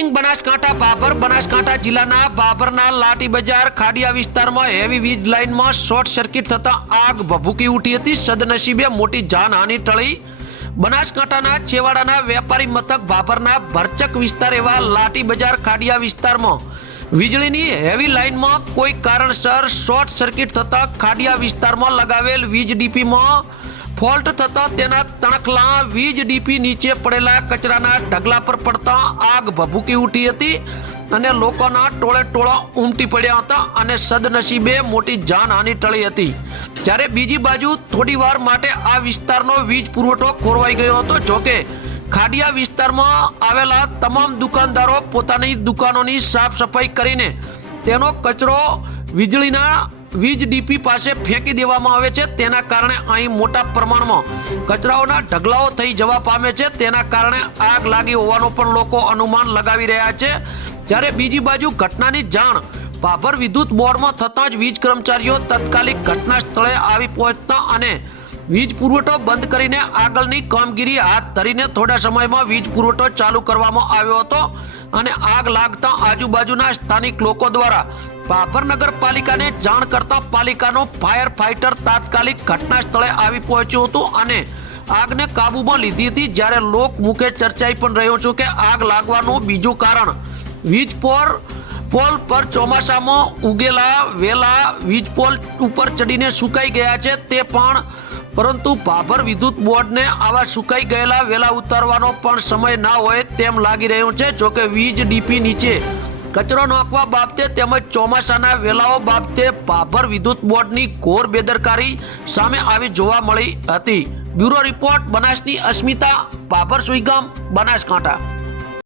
Breaking Banaskantha Babur. Banaskantha જિલ્લાના બાબરના લાઠી બજાર ખાડિયા વિસ્તારમાં હેવી વીજ લાઇનમાં શોર્ટ સર્કિટ થતાં આગ ભભૂકી ઉઠી હતી. સદનસીબે મોટી જાનહાનિ ટળી. બનાસકાંઠાના છેવાડાના વેપારી મથક બાબરના ભરચક વિસ્તાર એવા લાઠી બજાર ખાડિયા વિસ્તારમાં વીજળીની હેવી લાઇનમાં કોઈ કારણસર શોર્ટ સર્કિટ થતાં ખાડિયા વિસ્તારમાં લગાવેલ વીજ ડીપીમાં ફોલ્ટ થતાં તેના તણખલા વીજ ડીપી નીચે પડેલા કચરાના ઢગલા પર પડતા આગ ભભૂકી ઉઠી હતી અને લોકોના ટોળે ટોળા ઉમટી પડ્યા હતા અને સદનસીબે મોટી જાનહાનિ ટળી હતી. જ્યારે બીજી બાજુ થોડી વાર માટે આ વિસ્તારનો વીજ પુરવઠો ખોરવાઈ ગયો હતો. જોકે ખાડિયા વિસ્તારમાં આવેલા તમામ દુકાનદારો પોતાની દુકાનોની સાફ સફાઈ કરીને તેનો કચરો વીજળીના વીજ ડીપી પાસે ફેંકી દેવામાં આવે છે. તેના કારણે અહીં મોટા પ્રમાણમાં કચરાઓના ઢગલાઓ થઈ જવા પામે છે. તેના કારણે આગ લાગી હોવાનો પણ લોકો અનુમાન લગાવી રહ્યા છે. જ્યારે બીજી બાજુ ઘટનાની જાણ ભાભર વિદ્યુત બોર્ડમાં થતાં જ વીજ કર્મચારીઓ તાત્કાલિક ઘટના સ્થળે આવી પહોંચતા અને વીજ પુરવઠો બંધ કરીને આગળની કામગીરી હાથ ધરીને થોડા સમયમાં વીજ પુરવઠો ચાલુ કરવામાં આવ્યો હતો. અને આગ લાગતા આજુબાજુના સ્થાનિક લોકો દ્વારા બાબર નગરપાલિકાને જાણ કરતા પાલિકાનો ફાયર ફાઇટર તાત્કાલિક ઘટના સ્થળે આવી પહોંચ્યું હતું અને આગને કાબૂમાં લીધી હતી. જ્યારે લોક મુખે ચર્ચાઈ પણ રહ્યો છું કે આગ લાગવાનું બીજું કારણ વીજ પોર, પોલ પર ચોમાસામાં ઉગેલા વેલા વીજ પોલ ઉપર ચડીને સુકાઈ ગયા છે. તે પણ પરંતુ ભાભર વિદ્યુત બોર્ડને આવા સુકાઈ ગયેલા વેલા ઉતારવાનો પણ સમય ના હોય તેમ લાગી રહ્યું છે, જોકે વીજ ડીપી નીચે. કચરો નાખવા બાબતે તેમજ ચોમાસાના વેલાઓ બાબતે ભાભર વિદ્યુત બોર્ડની ઘોર બેદરકારી સામે આવી જોવા મળી હતી. બ્યુરો રિપોર્ટ, બનાસની અસ્મિતા, ભાભર સુઈગામ, બનાસકાંઠા.